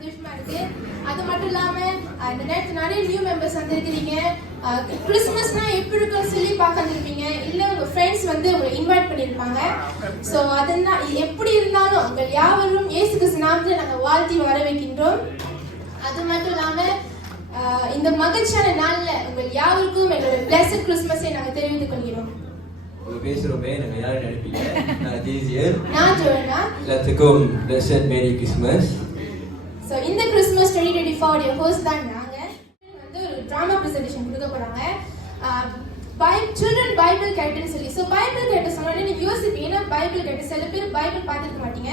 சந்தோஷமா இருக்கு. அது மட்டும் இல்லாம இந்த நேரத்துல நிறைய நியூ மெம்பர்ஸ் வந்திருக்கிறீங்க. கிறிஸ்மஸ்னா எப்படி இருக்குன்னு சொல்லி பார்க்க வந்திருப்பீங்க, இல்ல உங்க ஃப்ரெண்ட்ஸ் வந்து உங்களை இன்வைட் பண்ணியிருப்பாங்க. ஸோ அதெல்லாம் எப்படி இருந்தாலும் உங்கள் யாவரும் இயேசு கிறிஸ்து நாமத்தில் நாங்கள் வாழ்த்தி வர வைக்கின்றோம். அது மட்டும் இல்லாம இந்த மகிழ்ச்சியான நாள்ல உங்கள் யாருக்கும் எங்களோட பிளஸட் கிறிஸ்மஸை நாங்கள் தெரிவித்துக் கொள்கிறோம். பேசுறோமே நாங்க யாரும் நினைப்பீங்க, நான் ஜேசியர், நான் ஜோனா. எல்லாத்துக்கும் blessed merry Christmas. சோ இந்த கிறிஸ்மஸ் 2024 உடைய ஹோஸ்ட் தான் நாங்க. வந்து ஒரு டிராமா பிரசன்டேஷன் கொடுக்க போறாங்க. சில்ட்ரன் பைபிள் கேட்டுன்னு சொல்லி. சோ பைபிள் கேட்ட சொன்னோடனே நீங்க யோசிப்பீங்க, ஏன்னா பைபிள் கேட்ட சில பேர் பைபிள் பார்த்துருக்க மாட்டீங்க,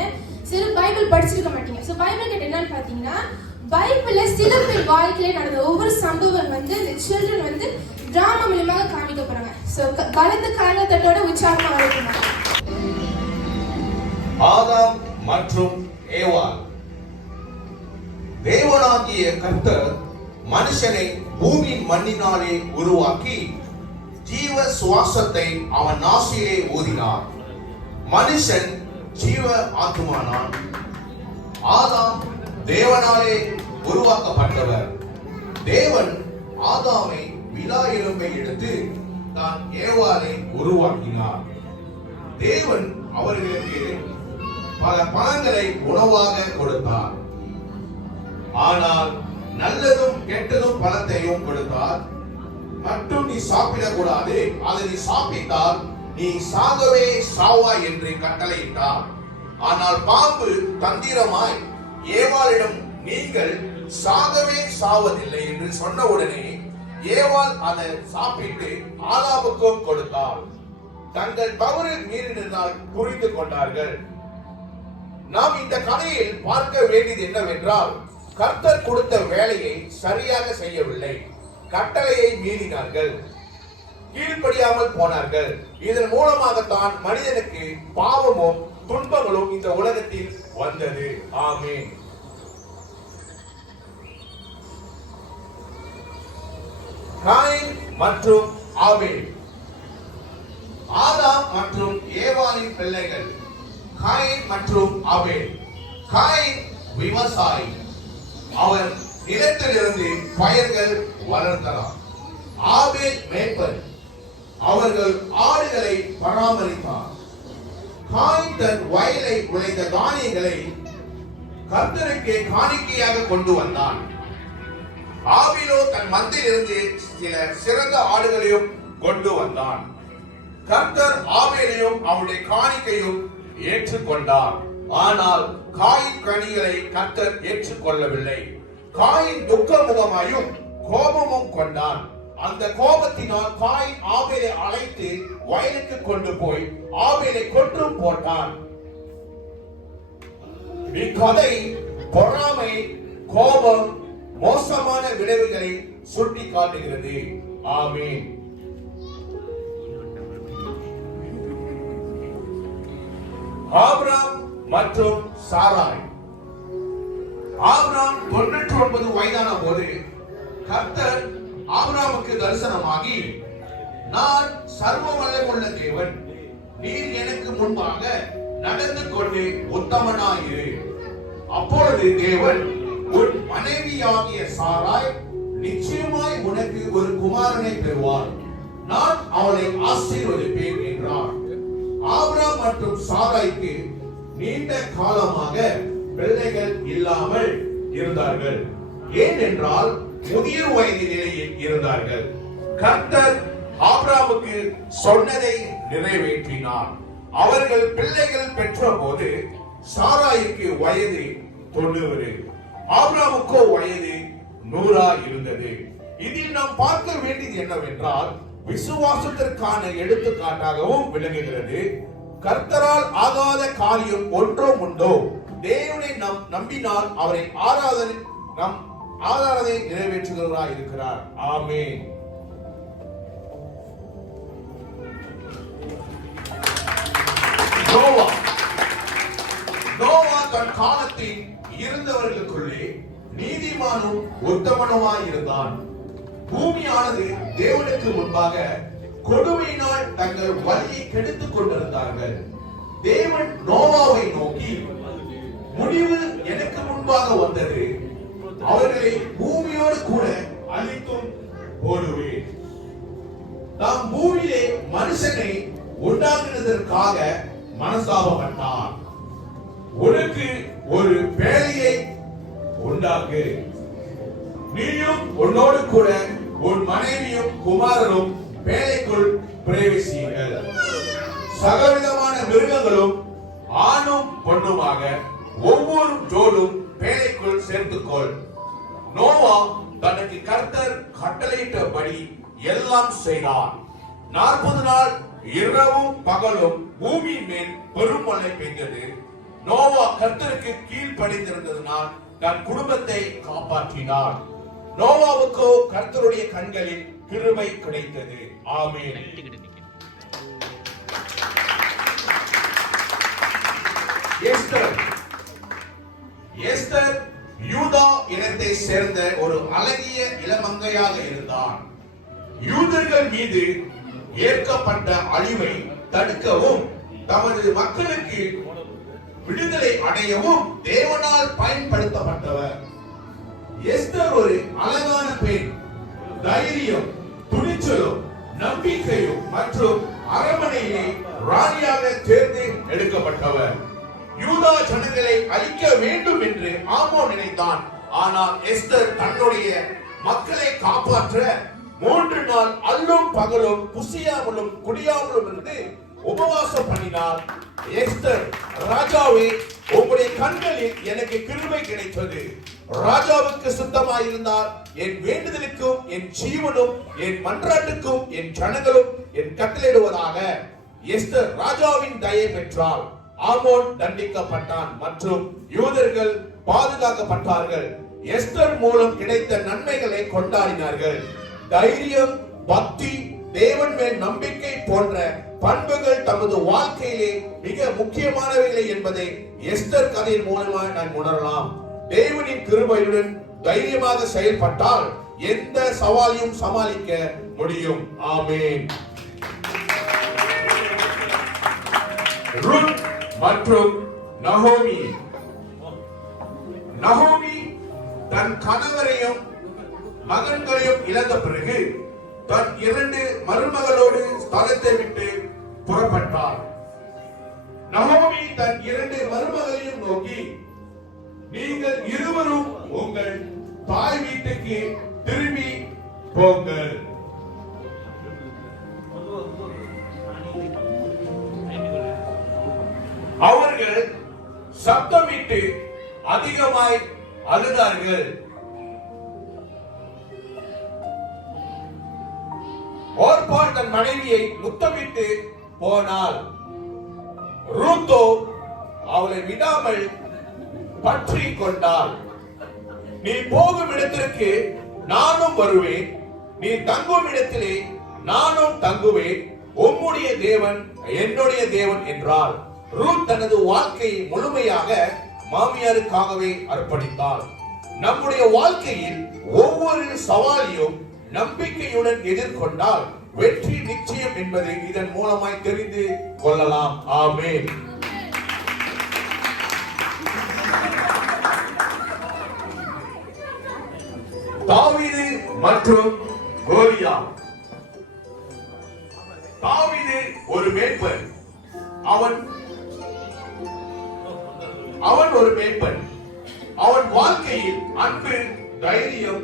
சில பைபிள் படிச்சிருக்க மாட்டீங்க. சோ பைபிள் கேட்ட என்னன்னு பாத்தீங்கன்னா, பைபிள்ல சில பேர் வாழ்க்கையில நடந்த ஒவ்வொரு சம்பவம் வந்து இந்த சில்ட்ரன் வந்து டிராமா மூலமாக காமிக்க போறாங்க. சோ பலத்த காரணத்தோட உற்சாகமா வரணும். ஆதாம் மற்றும் ஏவாள். தேவனாகிய கர்த்தர் மனுஷனை பூமியின் மண்ணினாலே உருவாக்கி ஜீவ சுவாசத்தை அவன் நாசியிலே ஊதினார். மனுஷன் ஜீவ ஆத்துமானான். ஆதாம் தேவனாலே உருவாக்கப்பட்டவர். தேவன் ஆதாமை விலா எலும்பை எடுத்து தான் ஏவாளை உருவாக்கினார். தேவன் அவர்களுக்கு பல பழங்களை உணவாக கொடுத்தார். ஆனால் நல்லதும் கெட்டதும் பழத்தையும் கொடுத்தார். மட்டும் நீ சாப்பிடக்கூடாது, அதை நீ சாப்பிட்டால் நீ சாகவே சாவாய் என்று கட்டளையிட்டார். ஆனால் பாம்பு தந்திரமாய் ஏவாளிடம் நீங்கள் சாகவே சாவதில்லை என்று சொன்னவுடனே ஏவாள் அதை சாப்பிட்டு ஆதாமுக்கும் கொடுத்தாள். தங்கள் தவறு மீறினால் புரிந்து கொண்டார்கள். நாம் இந்த கதையில் பார்க்க வேண்டியது என்னவென்றால், கர்த்தர் கொடுத்த வேலையை சரியாக செய்யவில்லை, கட்டளையை மீறினார்கள், கீழ்ப்படியாமல் போனார்கள். இதன் மூலமாகத்தான் மனிதனுக்கு பாவமும் துன்பங்களும் இந்த உலகத்தில் வந்தது. ஆமென். காயின் மற்றும் ஆபேல். ஆதாம் மற்றும் ஏவாளின் பிள்ளைகள் காயின் மற்றும் ஆபேல். காயின் விவசாயி, அவர் நிலத்திலிருந்து பயிர்கள் வளர்த்தனர். ஆபேல் மேய்ப்பர், அவர்கள் ஆடுகளை பராமரித்தார். காயின் தன் வயலை விளைந்த தானியங்களை கர்த்தருக்கு காணிக்கையாக கொண்டு வந்தான். ஆபேலோ தன் மந்தையிலிருந்து சில சிறந்த ஆடுகளையும் கொண்டு வந்தான். கர்த்தர் ஆபேலையும் அவருடைய காணிக்கையும் ஏற்றுக்கொண்டார். ஆனால் காயின் கனிகளை கர்த்தர் ஏற்றுக்கொள்ளவில்லை. காயின் துக்கமுகமாயும் கோபமும் கொண்டான். அந்த கோபத்தினால் காயின் ஆபேலை அழைத்து வயலுக்கு கொண்டு போய் ஆபேலை கொன்றும் போட்டான். இக்கதை பொறாமை, கோபம், மோசமான விளைவுகளை சுட்டி காட்டுகிறது. ஆமென். ஆபிரகாம் மற்றும் சாராய். ஆபிரகாம் 99 வயதான போது கர்த்தர் ஆபிரகாமுக்கு தரிசனமாகி, நான் சர்வ வல்லமையுள்ள தேவன், நீர் எனக்கு முன்பாக நடந்து கொண்டு உத்தமனாயிரு. அப்பொழுது தேவன், உன் மனைவியாகிய சாராய் நிச்சயமாய் உனக்கு ஒரு குமாரனை பெறுவார், நான் அவளை ஆசீர்வதிப்பேன் என்றார். ஆபிரகாம் மற்றும் சாராய்க்கு நீண்ட காலமாக பிள்ளைகள் இல்லாமல் இருந்தார்கள். ஏனென்றால் முதிர் வயது நிலையில் இருந்தார்கள். கர்த்தர் ஆபிரகாமுக்கு சொன்னதை நிறைவேற்றினார். அவர்கள் பிள்ளைகள் பெற்ற போது சாராய்க்கு வயது 90, ஆபிரகாமுக்கோ வயது 100 இருந்தது. இதில் நாம் பார்க்க வேண்டியது என்னவென்றால், விசுவாசத்திற்கான எடுத்துக்காட்டாகவும் விளங்குகிறது. கர்த்தரால் ஆகாத காரியம் ஒன்றும் உண்டோ? தேவனை நாம் நம்பினால் அவரை ஆராதனை நிறைவேற்றுகிறவராய் இருக்கிறார். ஆமென். நோவா தன் காலத்தில் இருந்தவர்களுக்குள்ளே நீதிமானும் உத்தமனுமாய் இருந்தான். பூமியானது தேவனுக்கு முன்பாக கொடுமையினால் தங்கள் வழியை கெடுத்துக் கொண்டிருந்தார்கள். தேவன் நோவாவை நோக்கி, முடிவு எனக்கு முன்பாக வந்தது, செய்ததற்காக மனஸ்தாபப்பட்டார். உனக்கு ஒரு பேழையை உண்டாக்கு, நீயும் உன்னோடு கூட உன் மனைவியும் குமாரரும் பேழைக்குள் பிரவேசியுங்கள். சகலவிதமான மிருகங்களும் ஆணும் பொண்ணுமாக ஒவ்வொரு ஜோடும் பேழைக்குள் சேர்த்துக்கொள். நோவா தனக்கு கர்த்தர் கட்டளையிட்டபடி எல்லாம் செய்தார். 40 நாள் இரவும் பகலும் பூமியின் மேல் பெருமழை பெய்தது. நோவா கர்த்தருக்கு கீழ்ப்படிந்திருந்ததனால் தன் குடும்பத்தை காப்பாற்றினார். நோவாவுக்கோ கர்த்தருடைய கண்களில் கிருபை கிடைத்தது. ஆமென். எஸ்தர் யூதா இனத்தை சேர்ந்த ஒரு அழகிய இளமங்கையாக இருந்தார். யூதர்கள் மீது ஏற்கப்பட்ட அழிவை தடுக்கவும் தமது மக்களுக்கு விடுதலை அடையவும் தேவனால் பயன்படுத்தப்பட்டவர். எஸ்தர் ஒரு அழகான பெண். தைரியம், துணிச்சலும், நம்பிக்கையும் மற்றும் அரண்மனையிலே ராணியாக தேர்ந்து எடுக்கப்பட்டவர். யூதா ஜனங்களை அழிக்க வேண்டும் என்று ஆமோன் நினைத்தான். ஆனால் எஸ்தர் தன்னுடைய மக்களை காப்பாற்ற 3 நாள் அல்லும் பகலும் புசியாமலும் குடியாமலும் இருந்து உபவாசம் பண்ணினார். எஸ்தர், ராஜாவே, உங்களுடைய கண்களில் எனக்கு கிருபை கிடைத்தது. ராஜாவுக்கு சுத்தமாயிருந்தால் என் வேண்டுதலுக்கும் என் ஜீவனும் என் மன்றாட்டுக்கும் என் ஜனங்களும் என் கட்டளையிடுவதாக. எஸ்தர் ராஜாவின் தயை பெற்றாள். ஆமோன் தண்டிக்கப்பட்டான் மற்றும் யூதர்கள் பாதுகாக்கப்பட்டார்கள். எஸ்தர் மூலம் கிடைத்த நன்மைகளை கொண்டாடினார்கள். தைரியம், பக்தி, தேவன் மேல் நம்பிக்கை போன்ற பண்புகள் தமது வாழ்க்கையிலே மிக முக்கியமானவைகளை என்பதை எஸ்தர் கதையின் மூலமாக நான் உணரலாம். தேவனின் கிருபையுடன் தைரியமாக செயல்பட்டால் எந்த சவாலையும் சமாளிக்க முடியும். ஆமென். ரூத் மற்றும் நகோமி. நகோமி தன் கணவரையும் மகன்களையும் இழந்த பிறகு தன் 2 மருமகளோடு ஸ்தலத்தை விட்டு புறப்பட்டார். நகோமி தன் 2 மருமகளையும் நோக்கி, நீங்கள் இருவரும் உங்கள் தாய் வீட்டுக்கு திரும்பி போங்கள். அவர்கள் சப்தமிட்டு அதிகமாய் அழுதார்கள். ஓர்பாள் தன் மனைவியை முத்தமிட்டு போனாள். ரூத்தோ அவளை விடாமல் பற்றி கொண்டாள். நீ போகும் இடத்திற்கு நானும் வருவேன், நீ தங்கும் இடத்திலே நானும் தங்குவேன், உம்முடைய தேவன் என்னுடைய தேவன் என்றாள். ரூத் தனது வாழ்க்கையை முழுமையாக மாமியாருக்காகவே அர்ப்பணித்தாள். நம்முடைய வாழ்க்கையில் ஒவ்வொரு சவாலையும் நம்பிக்கையுடன் எதிர்கொண்டால் வெற்றி நிச்சயம் என்பதை இதன் மூலமாய் தெரிந்து கொள்ளலாம். ஆமென். தாவீது மற்றும் கோலியாத். தாவீது ஒரு மேய்ப்பன். அவன் ஒரு மேய்ப்பன். அவன் வாழ்க்கையில் அன்பு, தைரியம்,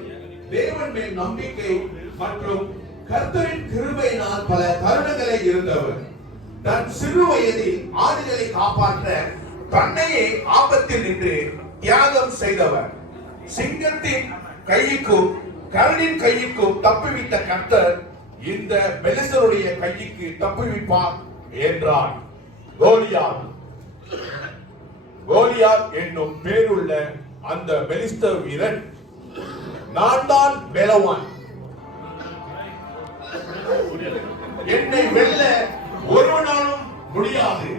தேவன் மேல் நம்பிக்கை மற்றும் கர்த்தரின் கிருபையினால் பல தருணங்களை இருந்தவர். தன் சிறு வயதில் ஆடுகளை காப்பாற்ற தன்னையே ஆபத்தில் நின்று தியாகம் செய்தவர். சிங்கத்தின் கைக்கும் கரடின் கைக்கும் தப்புவித்த கர்த்தர் இந்த பெலிஸ்தருடைய கைக்கு தப்புவிப்பார் என்றார். கோலியாத் என்னும் பேருள்ள அந்த பெலிஸ்தர் வீரன், நான் தான் பலவான், என்னை வெல்ல ஒருவனாலும் முடியாது,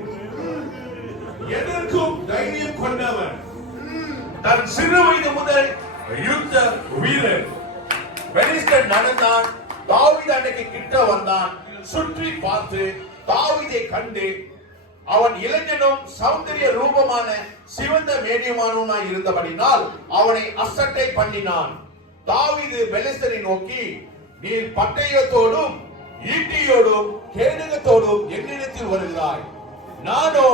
எதற்கும் தைரியம் கொண்டவன், தன் சிறு வயது முதல் யுத்த வீரர். பெலிஸ்தர் நடந்தான். தாவீது அன்னைக்கு கிட்ட வந்தான். சுற்றி பார்த்து தாவீதை கண்டு அவன் இளைஞனும் சௌந்தரிய ரூபமான சிவந்த மேனியமானவனாய் இருந்தபடினால் அவனை அசட்டை பண்ணினான். தாவீது பெலிஸ்தரை நோக்கி, நீர் பட்டயத்தோடும் ஈட்டியோடும் கேடகத்தோடும் என்னிடத்தில் வருகிறாய். நானோ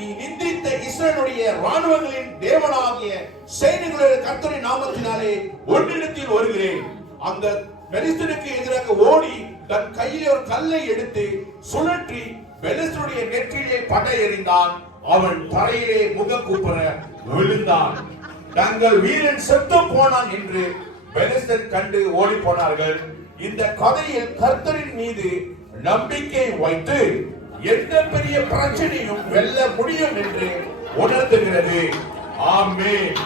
நீ நிந்தித்த இஸ்ரவேலுடைய ராணுவங்களின் தேவனாகிய சேனைகளுடைய கர்த்தரின் நாமத்தினாலே உன்னிடத்தில் வருகிறேன். அந்த பெலிஸ்தனுக்கு எதிராக ஓடி தன் கையில் ஒரு கல்லை எடுத்து சுழற்றி பெலிஸ்தனுடைய நெற்றிலே படை எறிந்தான். அவன் தரையிலே முகக்குப்புற விழுந்தான். தங்கள் வீரன் செத்து போனான் என்று பெலிஸ்தர் கண்டு ஓடி போனார்கள். இந்த கதையில் கர்த்தரின் மீது நம்பிக்கை வைத்து எந்த பெரிய பிரச்சனையும் வெல்ல முடியும் என்று உணர்த்துகிறது. ஆமென்.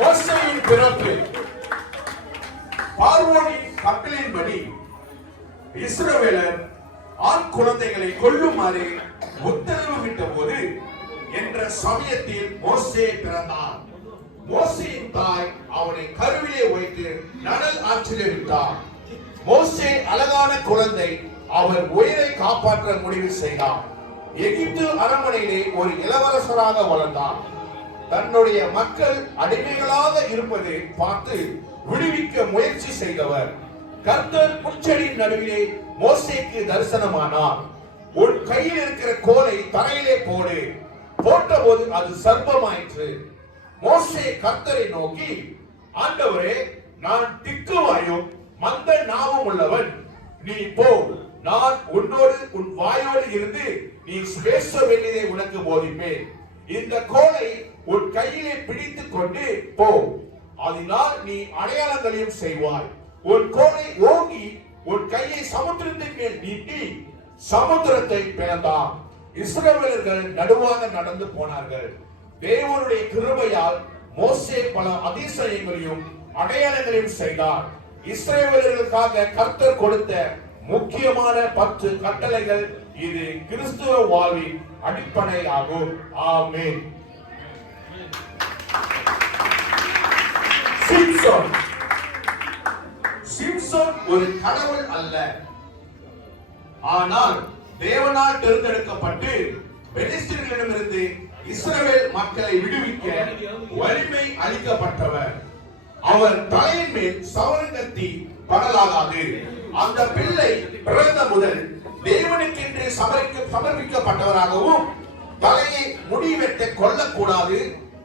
மோசேயின் பிறப்பு. பார்வோனின் கட்டளையின்படி இஸ்ரவேலர் ஆண் குழந்தைகளை கொல்லுமாறு உத்தரவிட்ட போது என்ற சமயத்தில் மோசே பிறந்தார். மோசேயின் தாய் அவனை கருவிலே வைத்து நனல் ஆற்றிலே விட்டார். மோசே அழகான குழந்தை. அவர் உயிரை காப்பாற்ற முடிவு செய்தார். எகிப்து அரண்மனையிலே ஒரு இளவரசராக வளர்ந்தார். தன்னுடைய மக்கள் அடிமைகளாக இருப்பதை பார்த்து விடுவிக்க முயற்சி செய்தவர். கர்த்தர் முச்செடியின் நடுவிலே மோசேக்கு தரிசனமானார். உன் கையில் இருக்கிற கோலை தரையிலே போடு. போட்டபோது அது சர்ப்பமாயிற்று. மோசே கர்த்தரை நோக்கி, ஆண்டவரே, நான் திக்குவாயும் மந்த நாவும் உள்ளவன். நீ போ, நான் உன்னோடு உன் வாயோடு இருந்து நீ பேச வேண்டியதை உனக்கு போதிப்பேன். இந்த கோலை உன் கையிலே பிடித்துக் கொண்டு போ. அதனால் நீ அடையாளங்களையும் செய்வாய். உன் கோலை ஓங்கி உன் கையை சமுத்திரத்தின் மேல் நீட்டி சமுத்திரத்தை பிளந்தான். இஸ்ரவேலர்கள் நடுவாக நடந்து போனார்கள். தேவனுடைய கிருபையால் மோசே பல அதிசயங்களையும் அடையாளங்களையும் செய்தார். இஸ்ரவேலர்களுக்காக கர்த்தர் கொடுத்த முக்கியமான 10 கட்டளைகள் இது கிறிஸ்துவ வாழ்வின் அடிப்படையாகும். ஆமென். சிம்சோன் ஒரு கடவுள் அல்ல, ஆனால் தேவனால் தேர்ந்தெடுக்கப்பட்டு பெலிஸ்தர்களிடமிருந்து இஸ்ரவேல் மக்களை விடுவிக்க வலிமை அளிக்கப்பட்டவர். அவர் தலையின் மேல் சவரங்கத்தி படலாகாது. அந்த பிள்ளை பிறந்த முதல் தேவனுக்கென்று சமர்ப்பிக்கப்பட்டவராகவும் தலையை முடிவெட்ட கொள்ளக்கூடாது,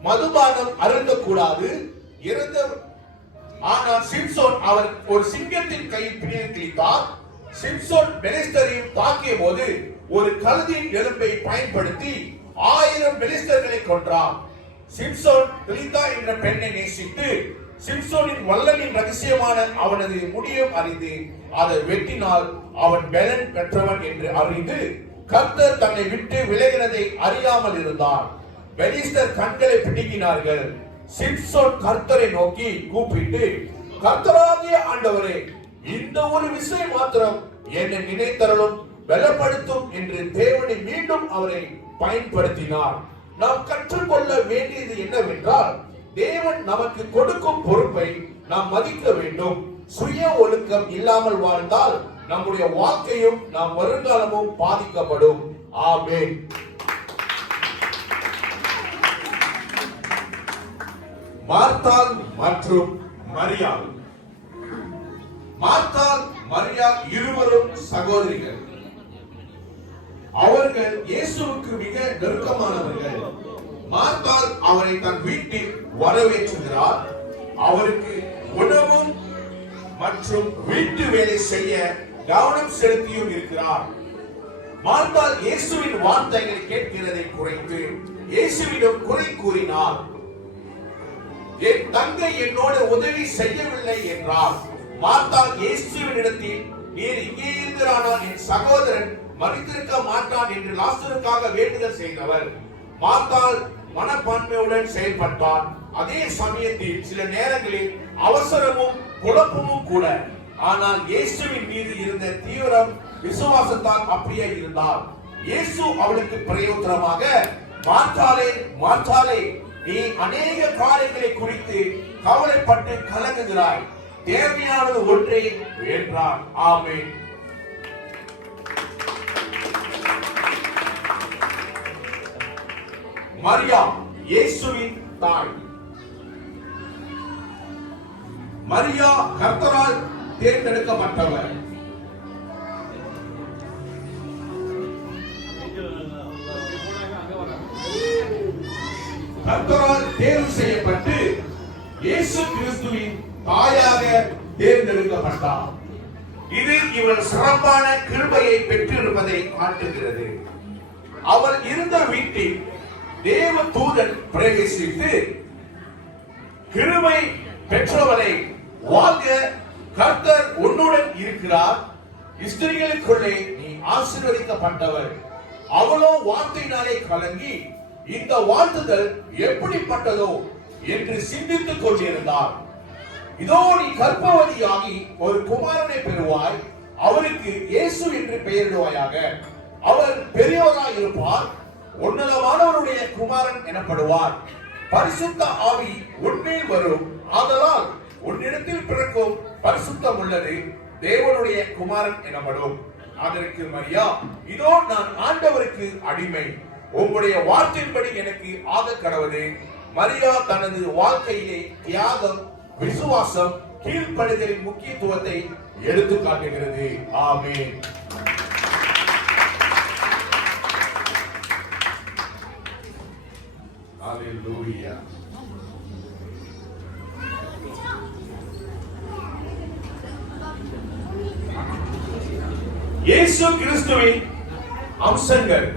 மதுபானம் அருந்தக்கூடாது. ஆனால் சிம்சோன் அவர் ஒரு சிங்கத்தின் கையில் பிடியில் கிழித்தார். சிம்சோன் பெலிஸ்தரையும் தாக்கிய போது ஒரு கழுதின் எலும்பை பயன்படுத்தி 1000 பெலிஸ்தர்களை கொன்றார். சிம்சோன் கிளிதா என்ற பெண்ணை நேசித்து சிம்சோனின் வல்லனின் ரகசியமான அவனது முடியும் அறிந்து அதை வெட்டினால் அவன் பலன் பெற்றவன் என்று அறிந்து கர்த்தர் தன்னை விட்டு விலகினதை அறியாமல் இருந்தார். பெலிஸ்தர் கண்களை பிடுங்கினார்கள். சிம்சோன் கர்த்தரை நோக்கி கூப்பிட்டு, கர்த்தராகிய ஆண்டவரே, இந்த ஒரு விஷயம் மாத்திரம் என்னை நினைத்தருளும், பலப்படுத்தும் என்று தேவனை மீண்டும் அவரை பயன்படுத்தினார். நாம் கற்றுக்கொள்ள வேண்டியது என்னவென்றால், தேவன் நமக்கு கொடுக்கும் பொறுப்பை நாம் மதிக்க வேண்டும். சுய ஒழுக்கம் இல்லாமல் வாழ்ந்தால் நம்முடைய வாழ்க்கையும் நம் வருங்காலமும் பாதிக்கப்படும். ஆமென். மார்த்தாள் மற்றும் மரியாள். மார்த்தாள், மரியாள் இருவரும் சகோதரிகள். அவர்கள் இயேசுவுக்கு மிக நெருக்கமானவர்கள். மார்த்தாள் அவரை தன் வீட்டில் வரவேற்றுகிறார். அவருக்கு உணவும் மற்றும் வீட்டு வேலை செய்ய கவனம் செலுத்தியும் இருக்கிறார். மார்த்தாள் இயேசுவின் வார்த்தைகளை கேட்கிறதை குறைத்து இயேசுவிடம் குறை கூறினார். என் தங்கை என்னோடு உதவி செய்யவில்லை என்றார். மார்த்தாள் இயேசுவினிடத்தில், நீர் இங்கே இருக்கிறானால் என் சகோதரன் மரித்திருக்க மாட்டான் என்று லாசருக்காக வேண்டுதல் செய்தவர். மார்த்தாள் மனப்பான்மையுடன் செயல்பட்டார். அதே சமயத்தில் சில நேரங்களில் அவசரமும் குழப்பமும் கூட. ஆனால் இயேசுவின் மீது இருந்த தீவிரம் விசுவாசத்தால் அப்படியே இருந்தார். இயேசு அவளுக்கு பிரயோஜனமாக, மார்த்தாளே, மார்த்தாளே, நீ அநேக காரியங்களை குறித்து கவலைப்பட்டு கலங்குகிறாய், தேவையானது ஒன்றே என்றார். ஆமென். மரியா, இயேசுவின் தாய். மரியா கர்த்தரால் தேர்ந்தெடுக்கப்பட்டவர். கர்த்தரால் தேர்வு செய்யப்பட்டு இயேசு கிறிஸ்துவின் தாயாக தேர்ந்தெடுக்கப்பட்டார். இது இவள் சிறப்பான கிருபையை பெற்றிருப்பதை காட்டுகிறது. அவள் இருந்த வீட்டில் தேவ தூதன் பிரவேசித்து, கிருபை பெற்றவரை வாழ்க, கர்த்தர் உன்னுடன் இருக்கிறார், ஸ்திரீகளுக்குள்ளே நீ ஆசீர்வதிக்கப்பட்டவர். அவளோ வார்த்தையினாலே கலங்கி இந்த வாழ்த்துதல் எப்படிப்பட்டதோ என்று சிந்தித்துக் கொண்டிருந்தார். இதோ நீ கர்ப்பவதியாகி ஒரு குமாரனை பெறுவாய், அவருக்கு இயேசு என்று பெயரிடுவாயாக. அவர் பெரியவராய் இருப்பார், உன்னதமானவருடைய குமாரன் எனப்படுவார். பரிசுத்த ஆவி உன்மேல் வரும், ஆதலால் உன்னிடத்தில் பிறக்கும் பரிசுத்தம் உள்ளது தேவனுடைய குமாரன் எனப்படும். அதற்கு மரியா, இதோ நான் ஆண்டவருக்கு அடிமை, உங்களுடைய வார்த்தையின்படி எனக்கு ஆக கடவுது. மரியா தனது வாழ்க்கையிலே தியாகம், விசுவாசம், கீழ்ப்படிதலின் முக்கியத்துவத்தை எடுத்து காட்டுகிறது. ஆமென். ஹல்லேலூயா. இயேசு கிறிஸ்துவின் அம்சங்கள்.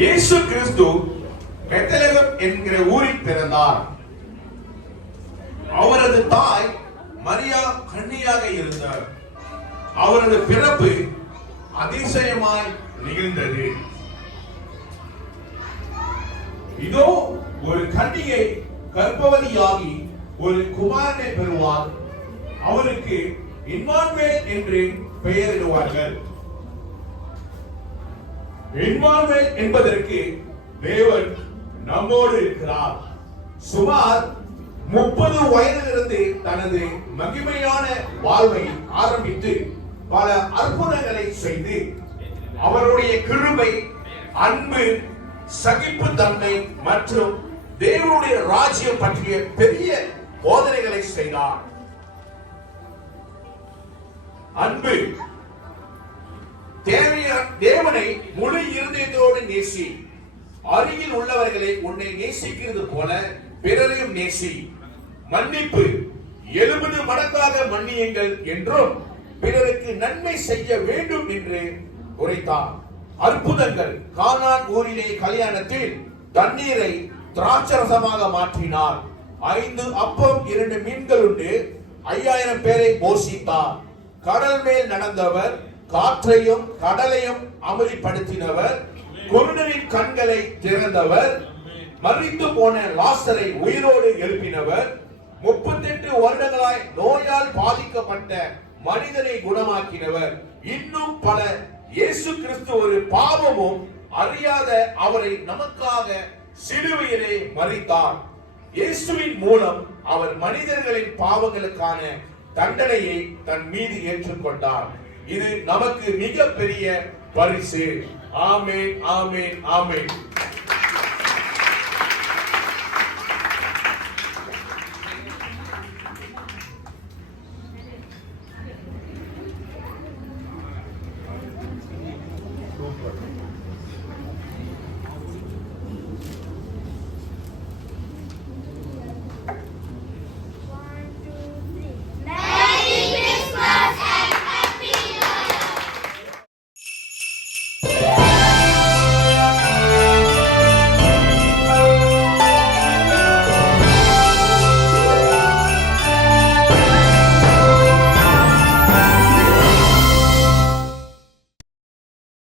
இயேசு கிறிஸ்து பெத்லகேம் என்கிற ஊரில் பிறந்தார். அவரது தாய் மரியா கன்னியாக இருந்தார். அவரது பிறப்பு அதிசயமாய் நிகழ்ந்தது. இதோ ஒரு கன்னிகை கர்ப்பவதியாகி ஒரு குமாரனை பெறுவார், அவருக்கு இம்மானுவேல் என்று பெயரிடுவார்கள். இம்மானுவேல் என்பதற்கு தேவன் நம்மோடு இருக்கிறார். சுமார் 30 வயதிலிருந்து தனது மகிமையான வாழ்வை ஆரம்பித்து பல அற்புதங்களை செய்து அவருடைய கிருபை, அன்பு, சகிப்புத்தன்மை மற்றும் தேவனுடைய ராஜ்யம் பற்றிய பெரிய போதனைகளை செய்தார். அன்பு, தேவனை முழு இருதயத்தோடு நேசி, அருகில் உள்ளவர்களை உன்னை நேசிக்கிறது போல பிறரையும் நேசி. மன்னிப்பு, 70 மடங்காக மன்னியுங்கள் என்றும் பிறருக்கு நன்மை செய்ய வேண்டும் என்று உரைத்தார். அற்புதங்கள், கானான் ஊரிலே கல்யாணத்தில் தண்ணீரை திராட்சரசமாக மாற்றினார். 5 அப்பம் 2 மீன்கள் உண்டு 5000 பேரை போஷித்தார். கடல் மேல் நடந்தவர், காற்றையும் கடலையும் அமைதிப்படுத்தினவர், குருடனின் கண்களை திறந்தவர், மரித்து போன லாசரை உயிரோடு எழுப்பினவர், 38 வருடங்களாய் நோயால் பாதிக்கப்பட்ட மனிதனை குணமாக்கினவர், இன்னும் பல. இயேசு கிறிஸ்து ஒரு பாவமும் அறியாத அவரை நமக்காக சிலுவையிலே மரித்தார். இயேசுவின் மூலம் அவர் மனிதர்களின் பாவங்களுக்கான தண்டனையை தன் மீது ஏற்றுக்கொண்டார். இது நமக்கு மிகப்பெரிய பரிசு. ஆமென், ஆமென், ஆமென்.